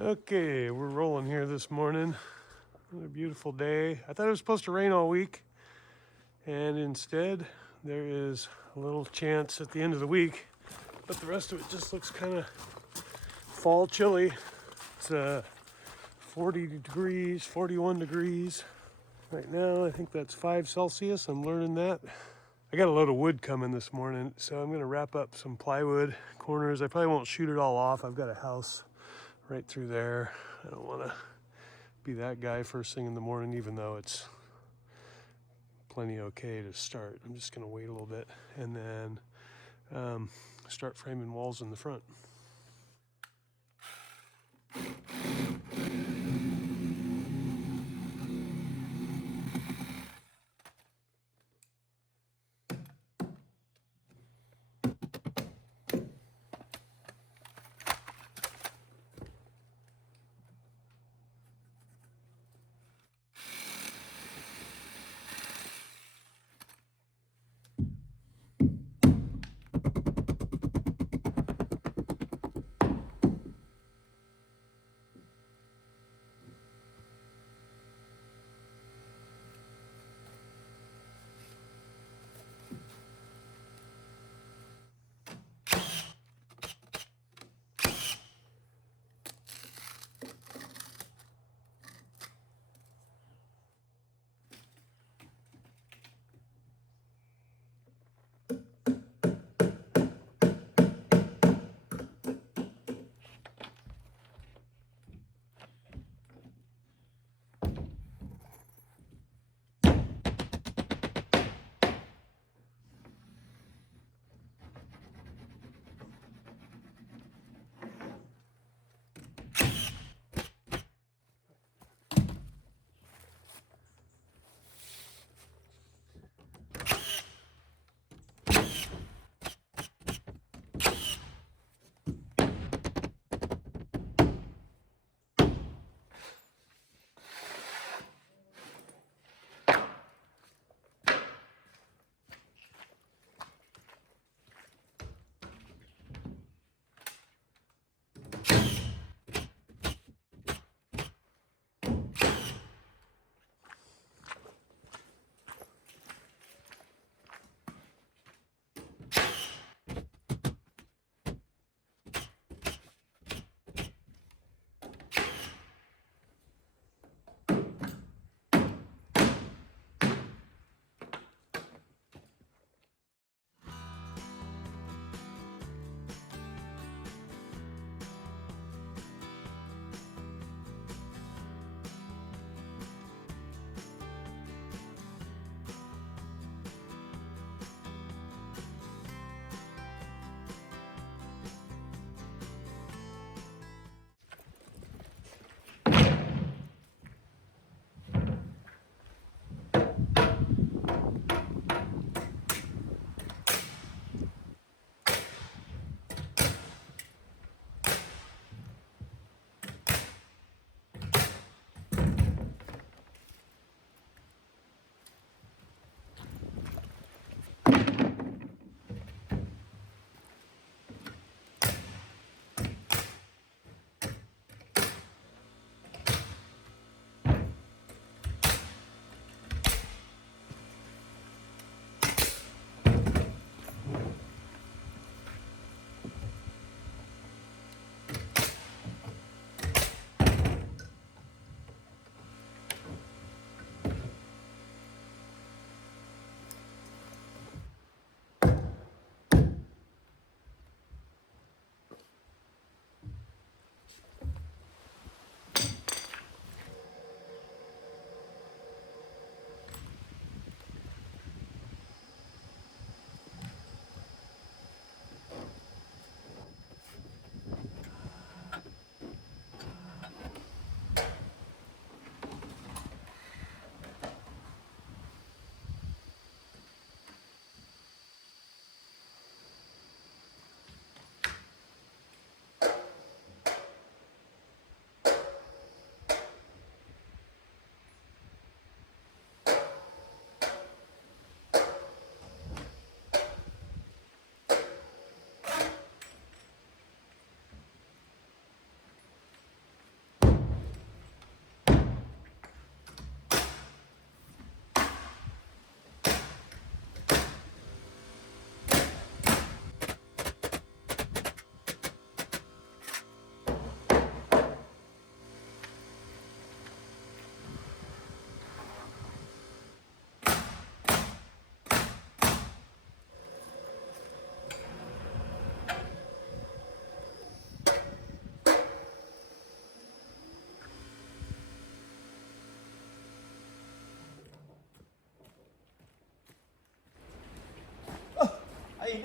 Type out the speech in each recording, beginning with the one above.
Okay, we're rolling here this morning. Another beautiful day. I thought it was supposed to rain all week, and instead there is a little chance at the end of the week, but the rest of it just looks kind of fall chilly. It's 40 degrees, 41 degrees. Right now, I think that's 5 Celsius. I'm learning that. I got a load of wood coming this morning, so I'm gonna wrap up some plywood corners. I probably won't shoot it all off. I've got a house right through there. I don't wanna be that guy first thing in the morning, even though it's plenty okay to start. I'm just gonna wait a little bit and then start framing walls in the front.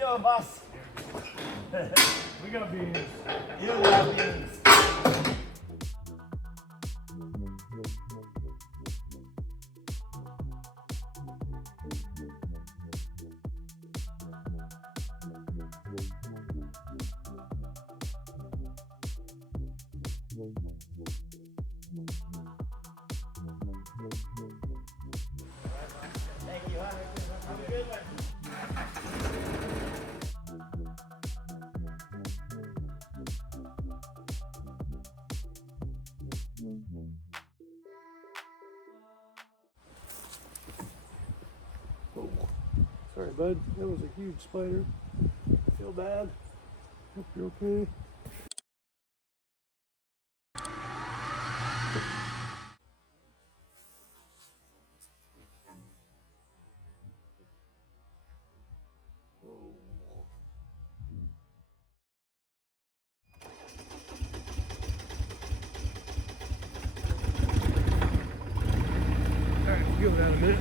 go, boss. We got beans. You got beans. Thank you. Have a good one. Oh, sorry, bud. That was a huge spider. Feel bad. Hope you're okay. All right, give that a minute.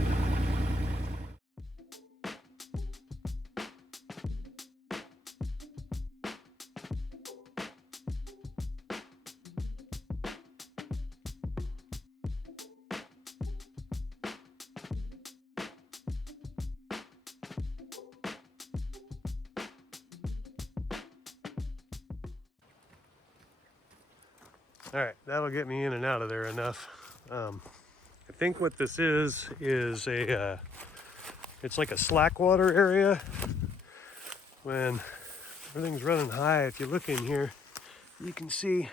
All right, that'll get me in and out of there enough. I think what this is a, it's like a slack water area. When everything's running high, if you look in here, you can see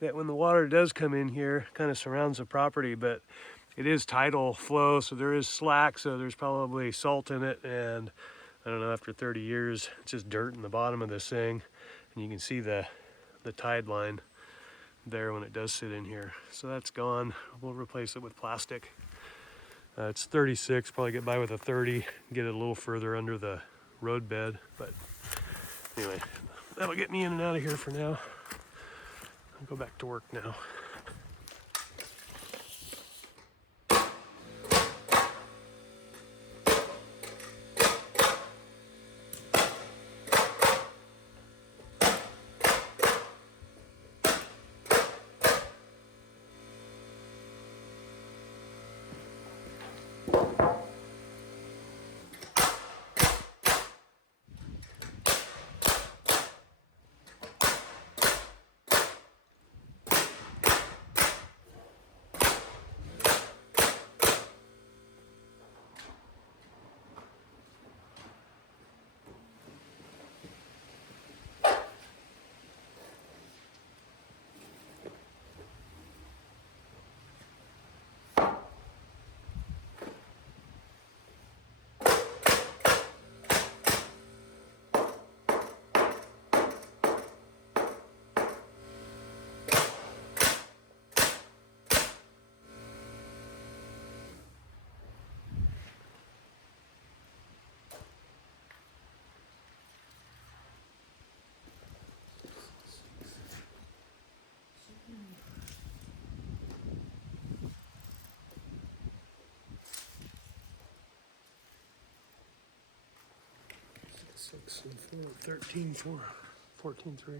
that when the water does come in here, it kind of surrounds the property, but it is tidal flow, so there is slack, so there's probably salt in it, and I don't know, after 30 years, it's just dirt in the bottom of this thing, and you can see the tide line there when it does sit in here. So that's gone. We'll replace it with plastic. It's 36, probably get by with a 30, get it a little further under the road bed, but anyway, that'll get me in and out of here for now. I'll go back to work now. Six and 4, 13, 4, 14, 3.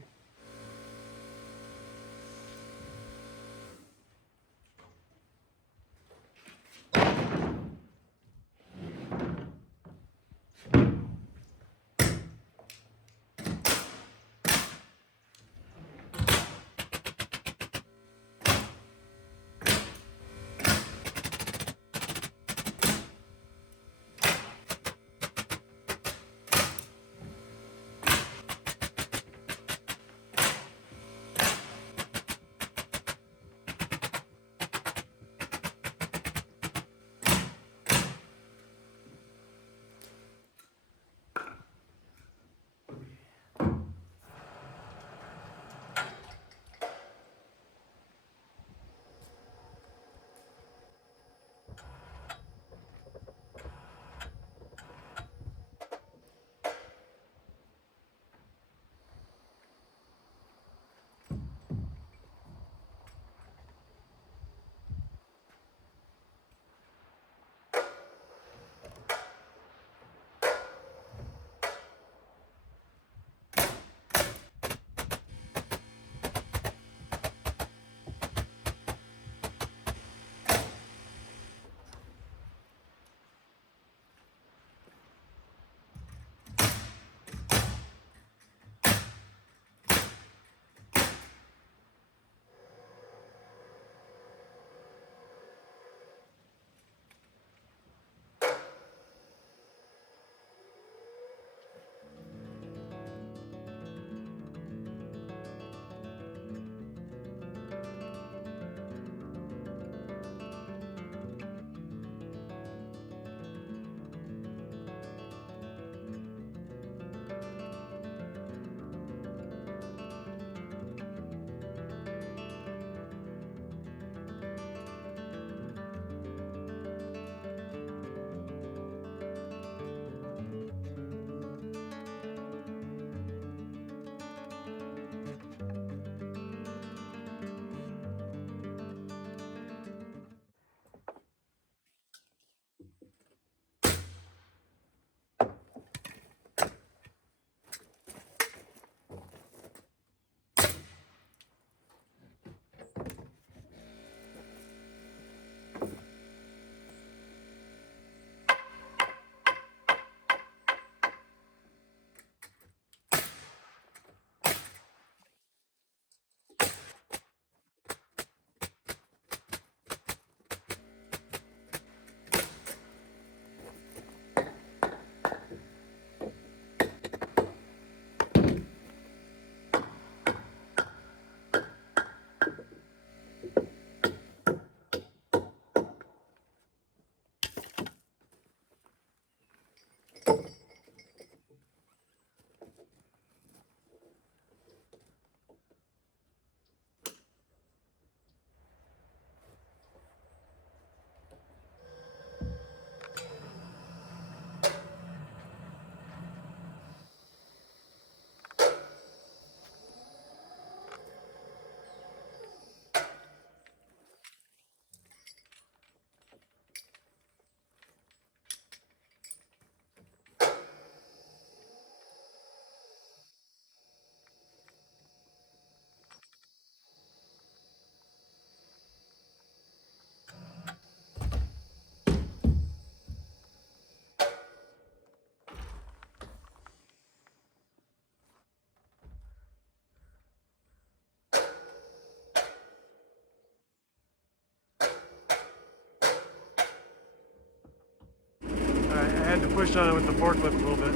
to push on it with the forklift a little bit.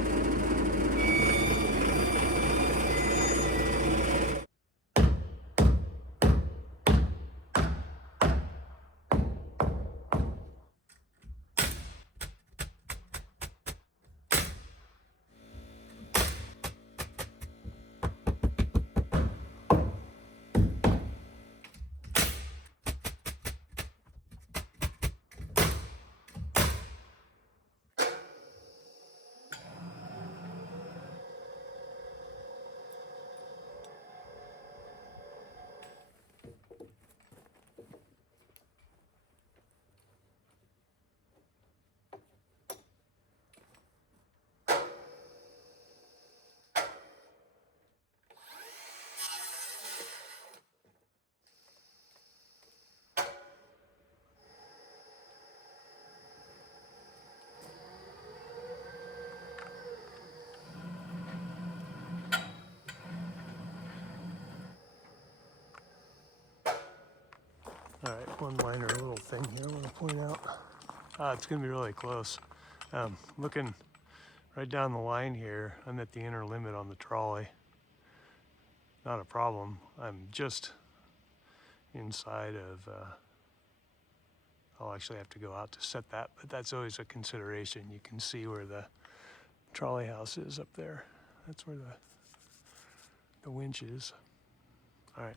All right, one minor little thing here I want to point out. It's going to be really close. Looking right down the line here, I'm at the inner limit on the trolley. Not a problem. I'm just inside of, I'll actually have to go out to set that, but that's always a consideration. You can see where the trolley house is up there. That's where the winch is. All right.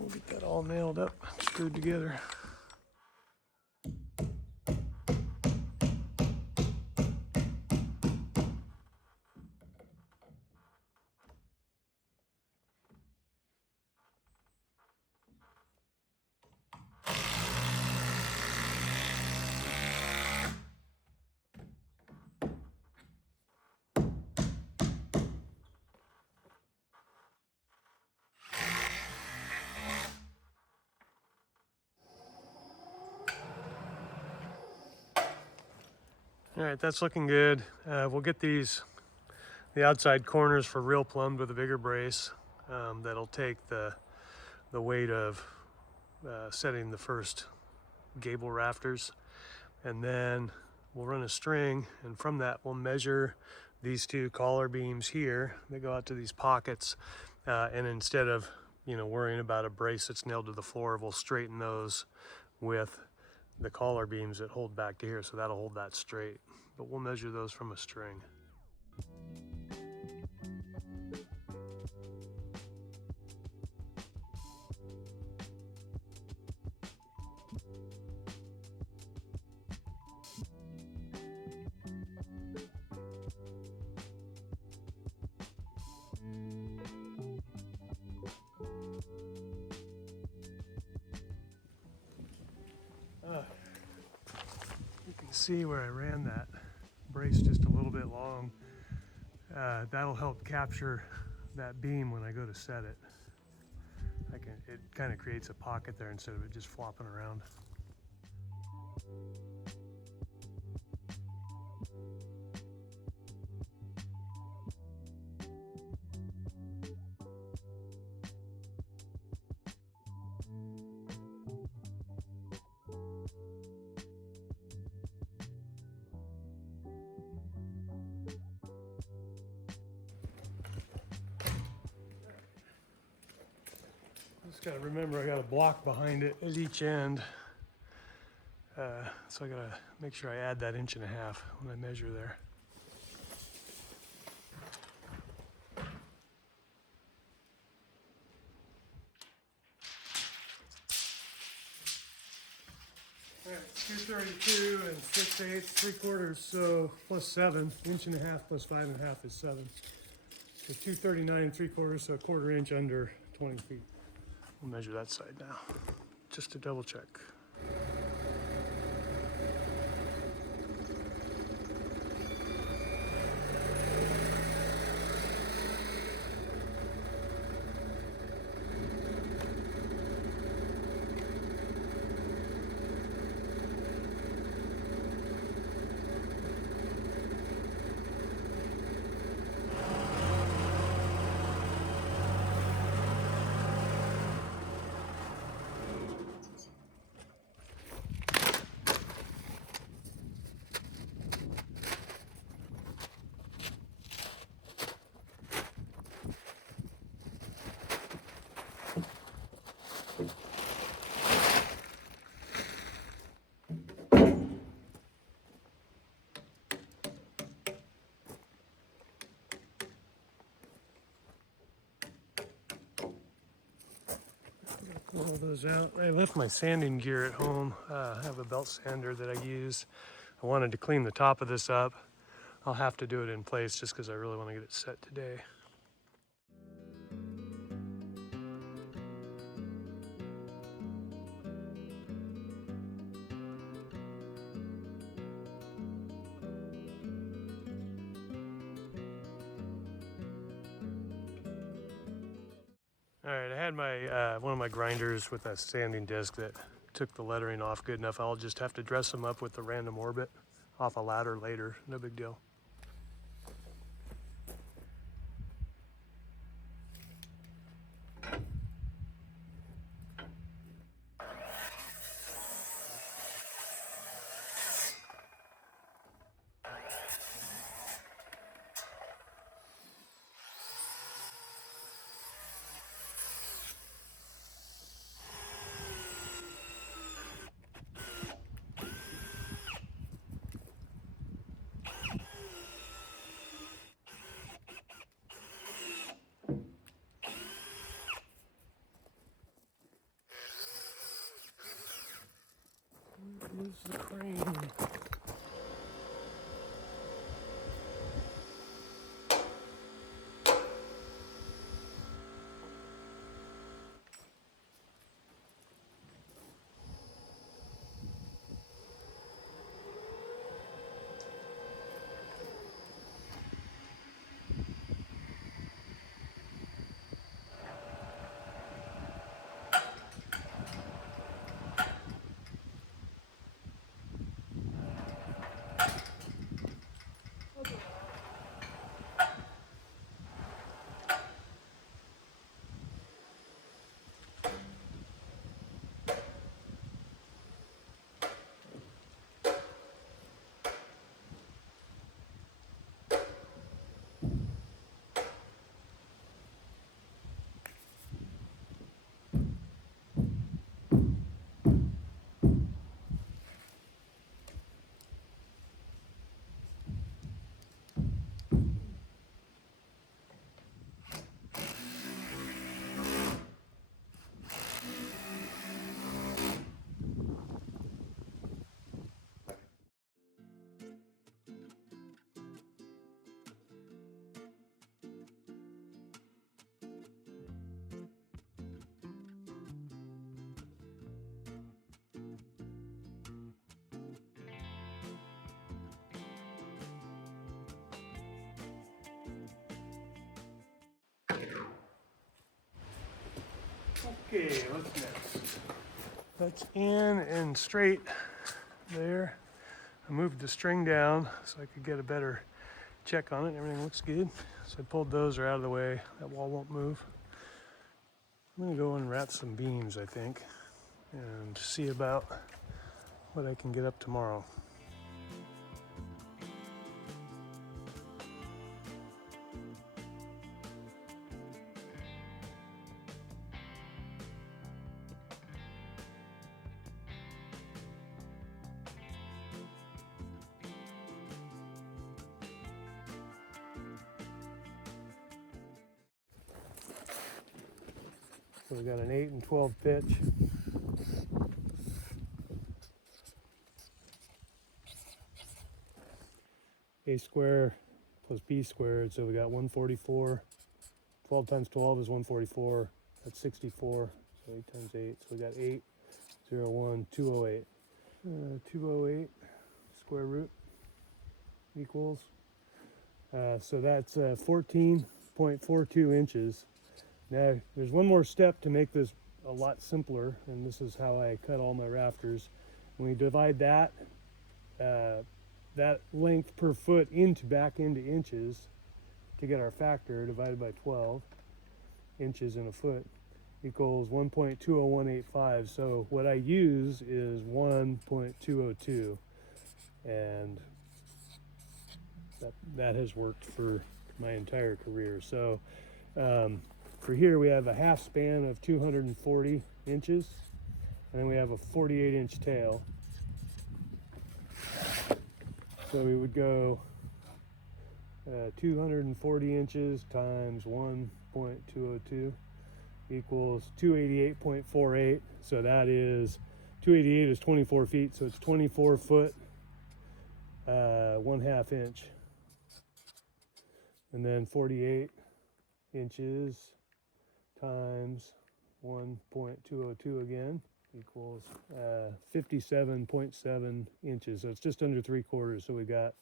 We'll get that all nailed up, screwed together. All right, that's looking good. We'll get the outside corners for real plumbed with a bigger brace. That'll take the weight of setting the first gable rafters. And then we'll run a string, and from that we'll measure these two collar beams here. They go out to these pockets, and instead of worrying about a brace that's nailed to the floor, we'll straighten those with the collar beams that hold back to here, so that'll hold that straight. But we'll measure those from a string. You can see where I ran that brace just a little bit long. That'll help capture that beam when I go to set it. It kind of creates a pocket there instead of it just flopping around. Just got to remember I got a block behind it at each end, so I got to make sure I add that 1.5 inches when I measure there. All right, 232 and 6/8, 3/4, so plus 7. 1.5 inches plus 5.5 is 7. So 239 3/4, so 1/4 inch under 20 feet. We'll measure that side now, just to double check. pull those out. I left my sanding gear at home. I have a belt sander that I use. I wanted to clean the top of this up. I'll have to do it in place just because I really want to get it set today. All right, I had my one of my grinders with a sanding disc that took the lettering off good enough. I'll just have to dress them up with the random orbit off a ladder later. No big deal. Where's the crane? Okay, what's next? That's in and straight there. I moved the string down so I could get a better check on it. Everything looks good. So I pulled those out of the way. That wall won't move. I'm gonna go and wrap some beams, I think, and see about what I can get up tomorrow. So we got an 8 and 12 pitch. A square plus B squared, so we got 144. 12 times 12 is 144. That's 64. So 8 times 8. So we got 8, 0, 1, 208. 208 square root equals. So that's 14.42 inches. Now, there's one more step to make this a lot simpler, and this is how I cut all my rafters. When we divide that length per foot back into inches to get our factor divided by 12 inches in a foot equals 1.20185. So what I use is 1.202, and that has worked for my entire career. So for here we have a half span of 240 inches, and then we have a 48-inch tail. So we would go 240 inches times 1.202 equals 288.48. So that is 288 is 24 feet. So it's 24 foot, 1/2 inch. And then 48 inches times 1.202 again equals 57.7 inches. So it's just under 3/4. So we got,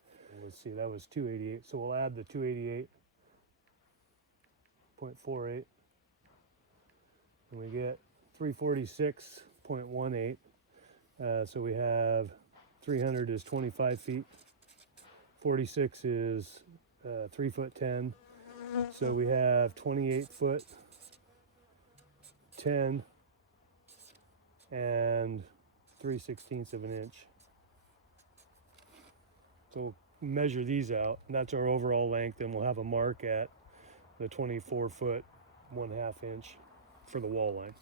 let's see, that was 288. So we'll add the 288.48 and we get 346.18. So we have 300 is 25 feet. 46 is 3 foot 10. So we have 28 foot 10 and 3/16 of an inch. So we'll measure these out, and that's our overall length, and we'll have a mark at the 24 foot 1/2 inch for the wall line.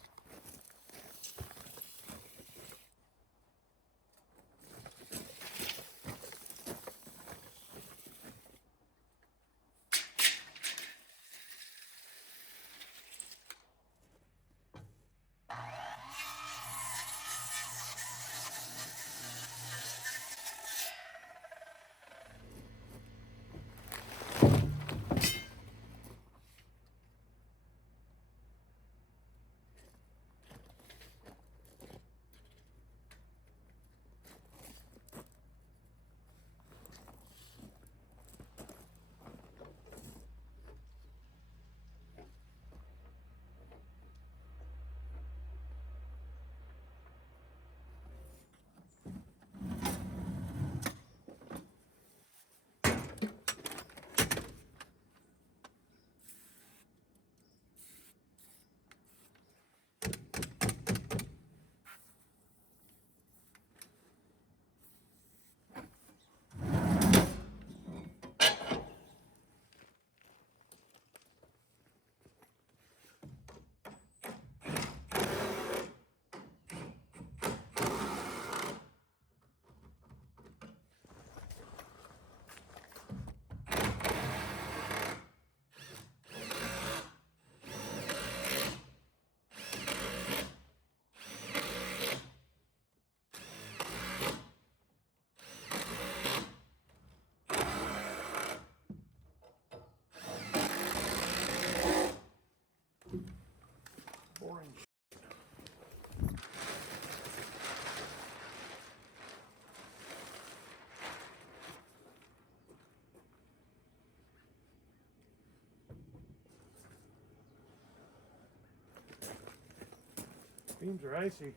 Boring. Beams are icy.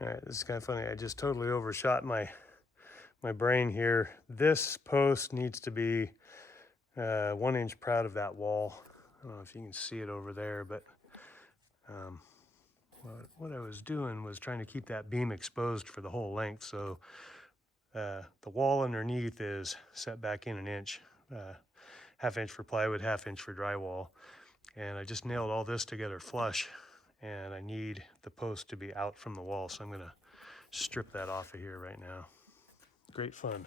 All right, this is kind of funny. I just totally overshot my brain here. This post needs to be 1 inch proud of that wall. I don't know if you can see it over there, but what I was doing was trying to keep that beam exposed for the whole length. So the wall underneath is set back in 1 inch, 1/2 inch for plywood, 1/2 inch for drywall. And I just nailed all this together flush, and I need the post to be out from the wall. So I'm gonna strip that off of here right now. Great fun.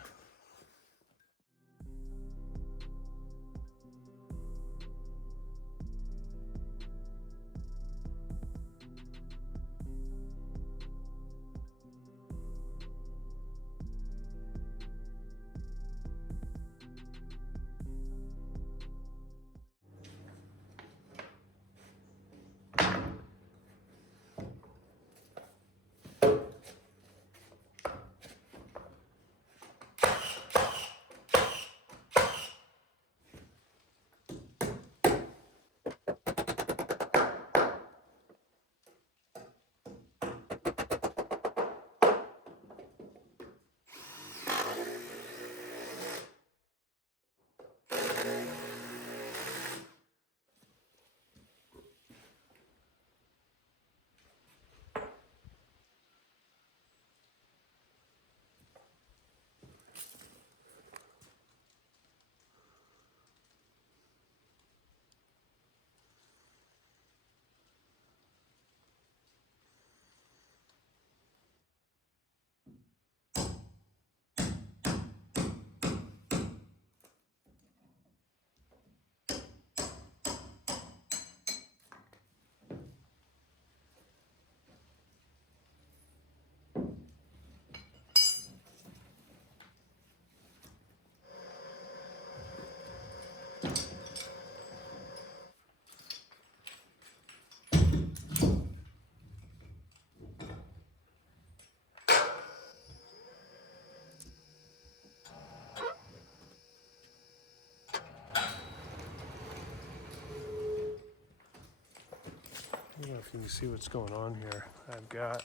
I don't know if you can see what's going on here. I've got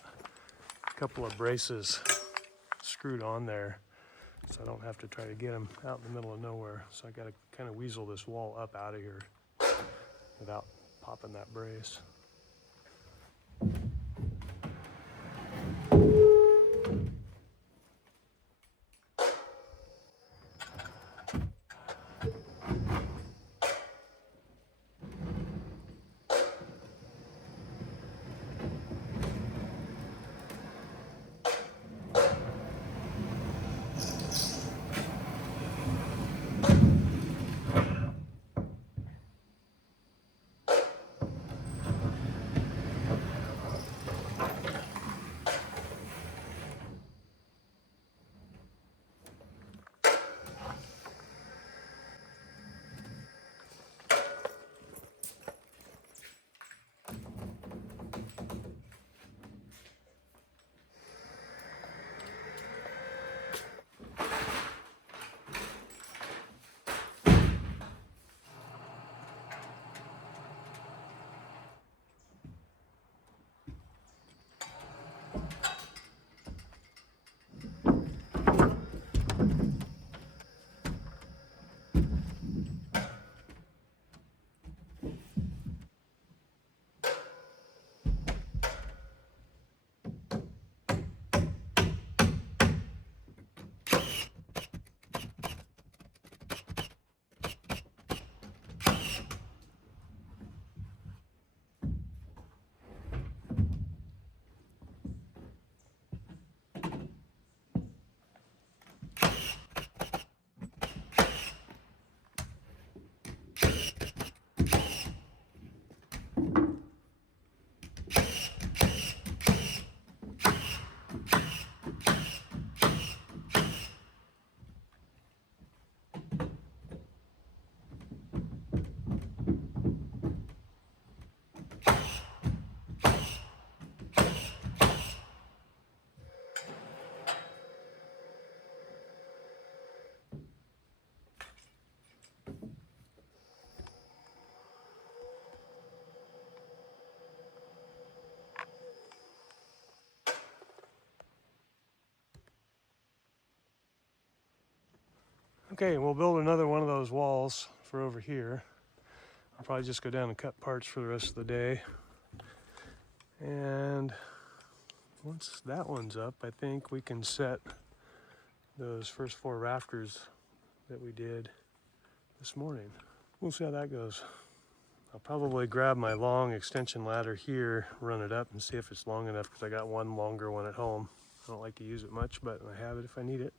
a couple of braces screwed on there, so I don't have to try to get them out in the middle of nowhere. So I got to kind of weasel this wall up out of here without popping that brace. Okay, we'll build another one of those walls for over here. I'll probably just go down and cut parts for the rest of the day. And once that one's up, I think we can set those first 4 rafters that we did this morning. We'll see how that goes. I'll probably grab my long extension ladder here, run it up and see if it's long enough, because I got one longer one at home. I don't like to use it much, but I have it if I need it.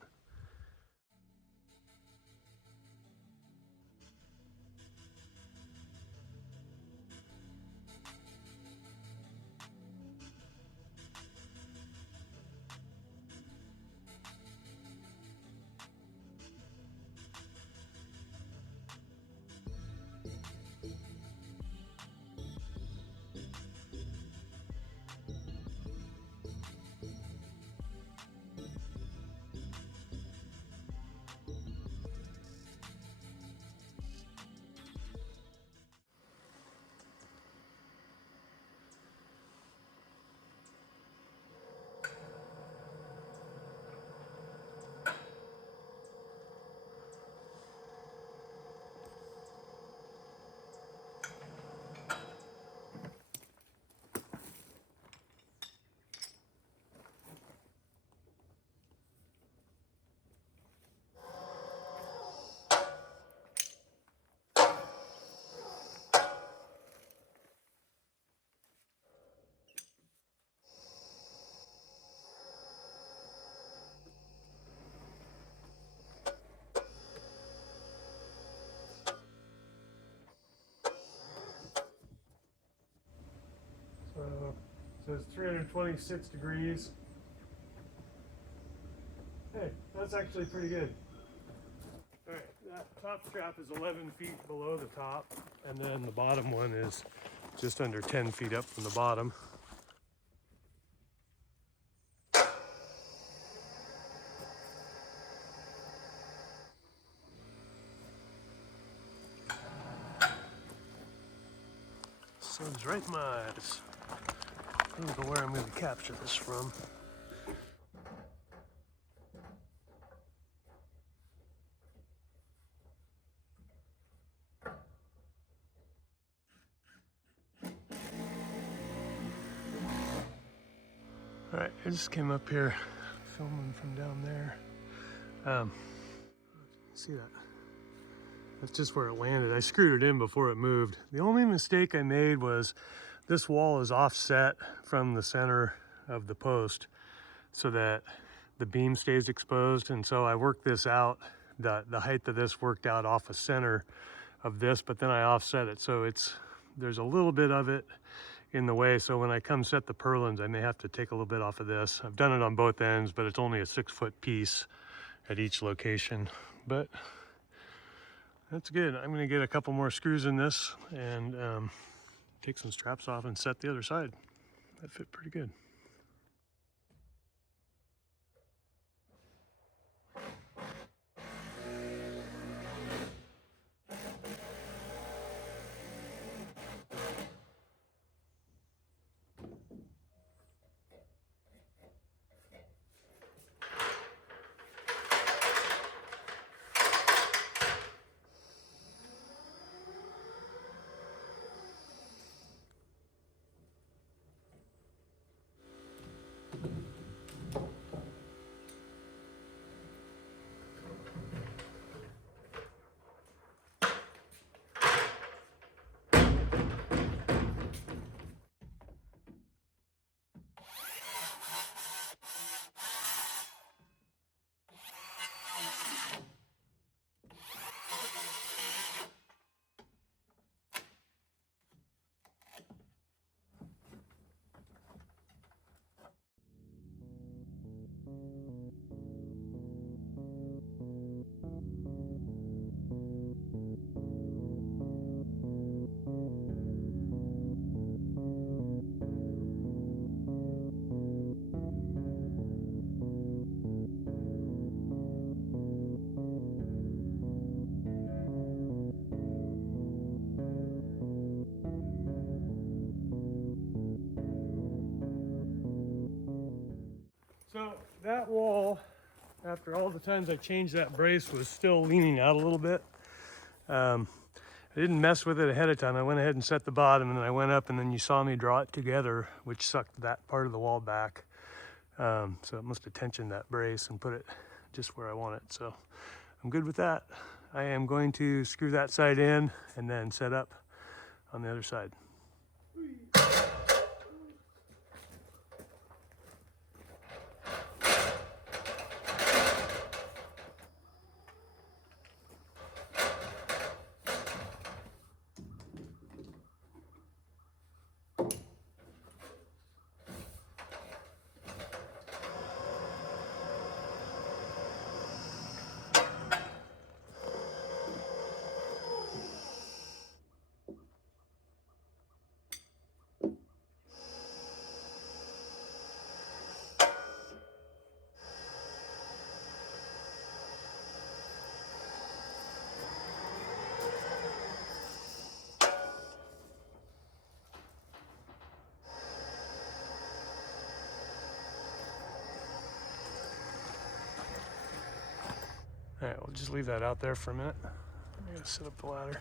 So it's 326 degrees. Hey, that's actually pretty good. All right, that top strap is 11 feet below the top, and then the bottom one is just under 10 feet up from the bottom. Sun's right in my eyes. I don't know where I'm going to capture this from. All right, I just came up here filming from down there. See that? That's just where it landed. I screwed it in before it moved. The only mistake I made was this wall is offset from the center of the post so that the beam stays exposed. And so I worked this out, the height of this worked out off the center of this, but then I offset it. So there's a little bit of it in the way. So when I come set the purlins, I may have to take a little bit off of this. I've done it on both ends, but it's only a 6-foot piece at each location. But that's good. I'm going to get a couple more screws in this and take some straps off and set the other side. That fit pretty good. So that wall after all the times I changed that brace, was still leaning out a little bit. I didn't mess with it ahead of time. I went ahead and set the bottom, and then I went up, and then you saw me draw it together, which sucked that part of the wall back. So it must have tensioned that brace and put it just where I want it. So I'm good with that. I am going to screw that side in and then set up on the other side. All right, we'll just leave that out there for a minute. I gotta set up the ladder.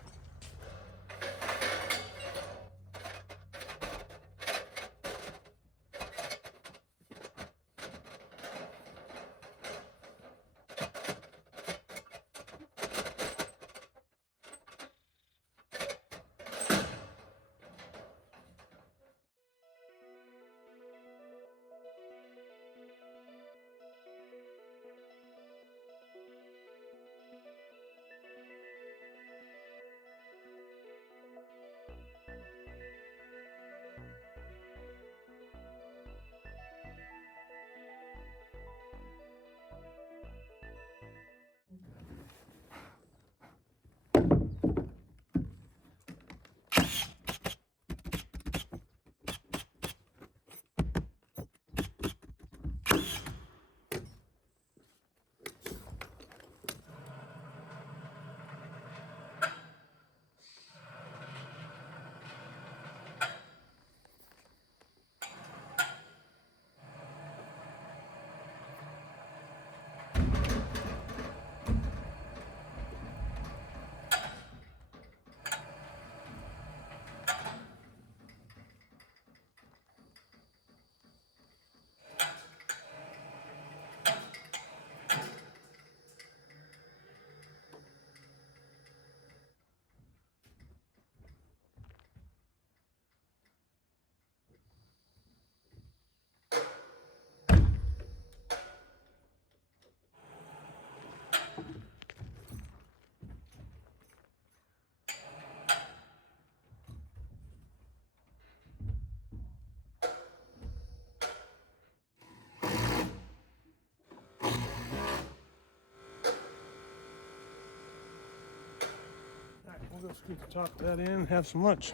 All right, we'll go scoot the top of that in and have some lunch.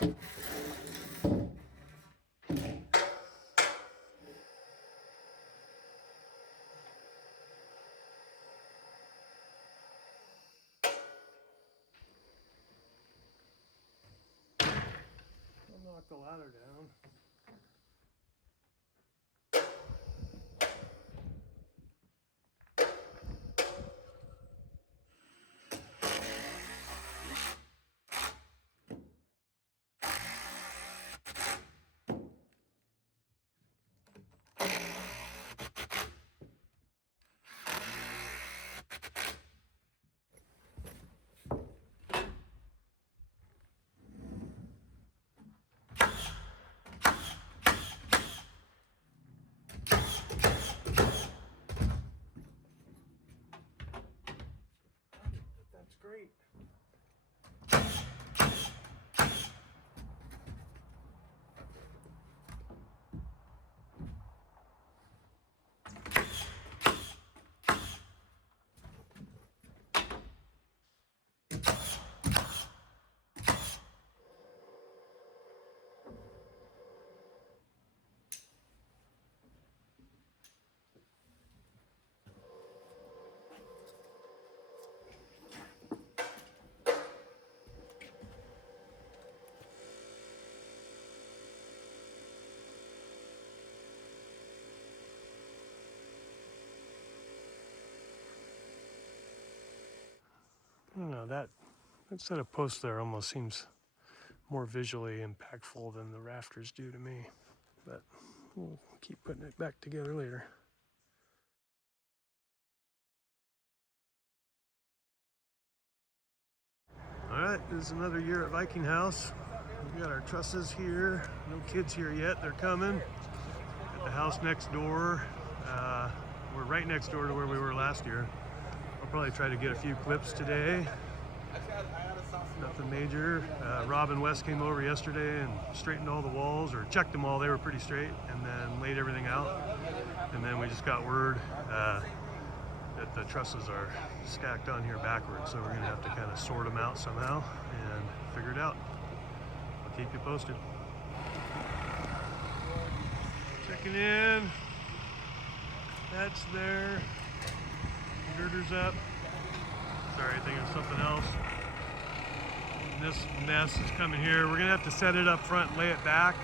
I'll knock the ladder down. That's great. I don't know, that set of posts there almost seems more visually impactful than the rafters do to me, but we'll keep putting it back together later. All right, this is another year at Viking House. We got our trusses here. No kids here yet, they're coming. At the house next door. We're right next door to where we were last year. I'll probably try to get a few clips today. Nothing major. Rob and Wes came over yesterday and straightened all the walls, or checked them all. They were pretty straight, and then laid everything out. And then we just got word that the trusses are stacked on here backwards, so we're gonna have to kind of sort them out somehow and figure it out. I'll keep you posted. Checking in. That's there. Girder's up. Sorry, thinking of something else. And this mess is coming here. We're gonna have to set it up front and lay it back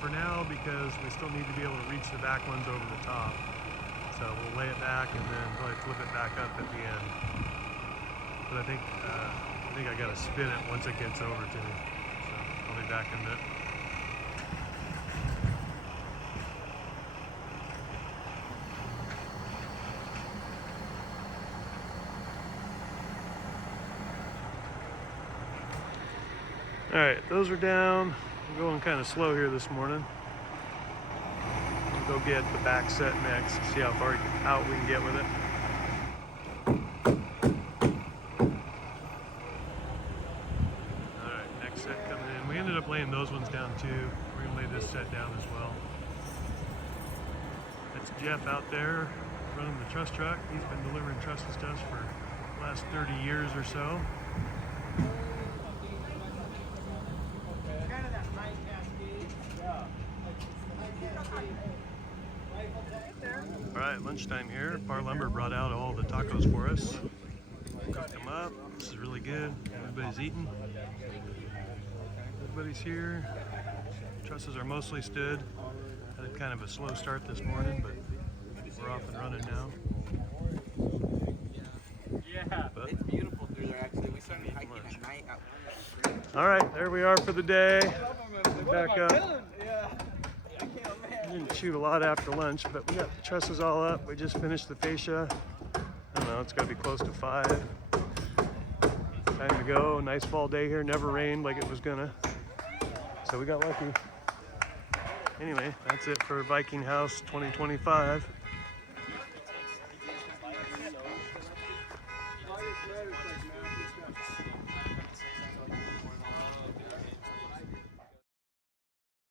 for now, because we still need to be able to reach the back ones over the top. So we'll lay it back and then probably flip it back up at the end. But I think I gotta spin it once it gets over to me. So I'll be back in a bit. All right, those are down. We're going kind of slow here this morning. We'll go get the back set next, see how far out we can get with it. All right, next set coming in. We ended up laying those ones down too. We're gonna lay this set down as well. That's Jeff out there running the truss truck. He's been delivering trusses to us for the last 30 years or so. All right, lunchtime here. Par Lumber brought out all the tacos for us. Cooked them up. This is really good. Everybody's eating. Everybody's here. Trusses are mostly stood. Had kind of a slow start this morning, but we're off and running now. Yeah, but it's beautiful through there actually. We started hiking at night at 1. All right, there we are for the day. Back up. Yeah. Didn't shoot a lot after lunch, but we got the trusses all up. We just finished the fascia. I don't know, it's got to be close to 5. Time to go. Nice fall day here. Never rained like it was gonna. So we got lucky. Anyway, that's it for Viking House 2025.